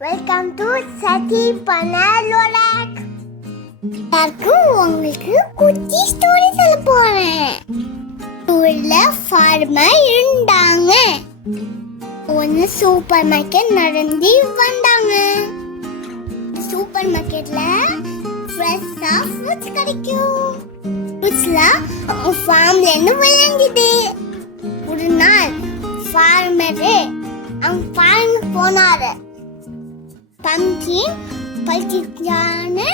Welcome to சதி பனலோலாக் எல்லாருக்கும் உங்களுக்கு குட்டி ஸ்டோரி சொல்ல போறேன். உள்ள ஃபார்மர் இருந்தாங்க. ஒன்று சூப்பர் மார்க்கெட் நடந்து வந்தாங்க. சூப்பர் மார்க்கெட்ல ஃப்ரெஷ்ஷா ஃப்ரூட்ஸ் கிடைக்கும். ஃப்ரூட்ஸ்லாம் ஃபார்ம்ல இருந்து விளைஞ்சுது. ஒரு நாள் ஃபார்மரு அவங்க ஃபார்முக்கு போனாரு. பம்கின் பல்கிச்சான்னு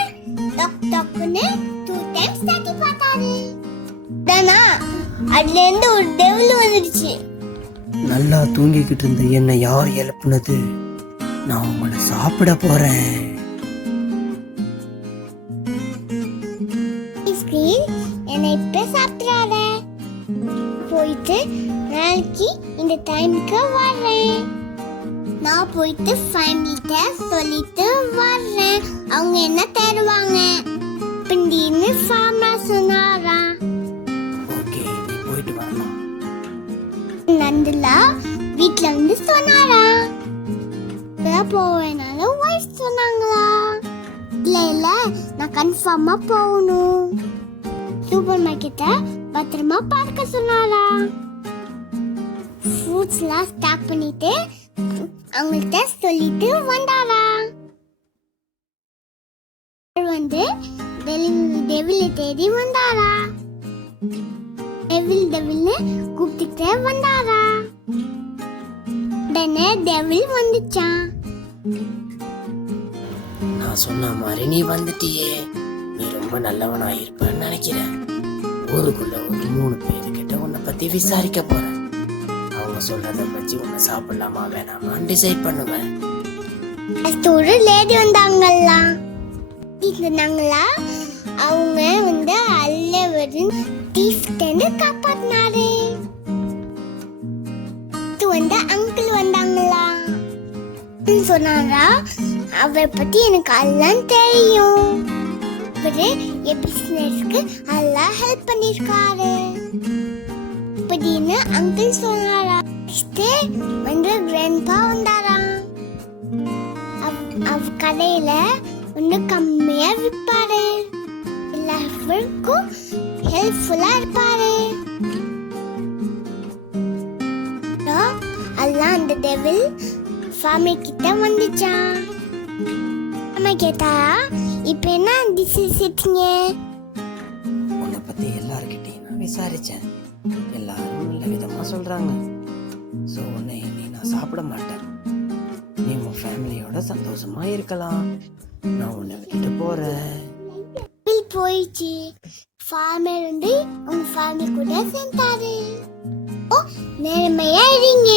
டொக் டொக்குன்னு டூ டைம்ஸ் தட்டி பார்த்தாரு. தானா? அதுல இருந்து ஒரு டெவில் வந்துடுச்சு. நல்லா தூங்கிக்கிட்டு இருந்த என்னை யார் எழுப்புனது? நான் உங்களை சாப்பிட போறேன். என்னை இப்ப சாப்பிட்றாத. போயிட்டு நாளைக்கு இந்த டைமுக்கு வர்றேன். நான் போயிட்டு ஃபேமிலிட்ட சொல்லிட்டு வர்றேன். அவங்க என்ன தருவாங்க? அப்படின்னு ஃபார்மர் சொன்னாராம் ஓகே நீ போயிட்டு வரலாம் நந்துலா வீட்ல வந்து சொன்னாராம் இப்பதான் போவேனாலும் ஒய்ஃப் சொன்னாங்களா? இல்ல இல்ல நான் கன்ஃபார்மா போகணும். சூப்பர் மார்க்கெட்டை பத்திரமா பார்க்க சொன்னாரா? ஃப்ரூட்ஸ்லாம் ஸ்டாக் பண்ணிட்டு அவங்கள்ட்ட சொல்லிட்டு வந்தாரா வந்து டெவிலை தேடி வந்தாரா டெவில் டெவில்னு கூப்பிட்டுட்டே வந்தாரா உடனே டெவில் வந்துச்சான் நான் சொன்ன மாதிரி நீ வந்துட்டியே. நீ ரொம்ப நல்லவனா இருப்பேன்னு நினைக்கிறேன். ஊருக்குள்ள ஒரு மூணு பேருக்கிட்ட உன்னை பத்தி விசாரிக்க போறேன். சொல்றத வச்சு உன்னை சாப்பிடலாமா? வேணாமா டிசைட் பண்ணுவேன். அடுத்து ஒரு லேடி வந்தாங்கல்ல இருந்தாங்களா அவங்க வந்து அல்லவரின் தீஃப்டன்னு காப்பாத்தினாரு. அடுத்து வந்து அங்கிள் வந்தாங்களா? சொன்னாரா? அவரை பத்தி எனக்கு எல்லாம் தெரியும். அவரு என் பிசினஸ்க்கு எல்லாம் ஹெல்ப் பண்ணிருக்காரு அப்படின்னு அங்கிள் சொன்னாரா? நெக்ஸ்ட் வந்து கிராண்ட்பா வந்தாராம். அவ்- அவ் கடையில கம்மியாக கம்மியா விற்பாரு எல்லாருக்கும் ஹெல்ப்ஃபுல்லா இருப்பாரு. அப்புறம் எல்லாம் அந்த டெவில் சாமி கிட்ட வந்துச்சான் அம்மா கேட்டாரா இப்போ என்ன டிசீஸ் எடுத்தீங்க உன்னை பத்தி எல்லார்கிட்டையும் நான் விசாரிச்சேன். எல்லாரும் நல்ல விதமா சொல்றாங்க. ஸோ உன்னை நீ நான் சாப்பிட மாட்டேன். நீ உன் ஃபேமிலியோட சந்தோஷமா இருக்கலாம். நான் உன்னை விட்டுட்டு போறேன். போயிடுச்சு. ஃபார்மர் வந்து உங்க ஃபேமிலி கூட சேர்ந்தாரு. ஓ நேர்மையா இருங்க.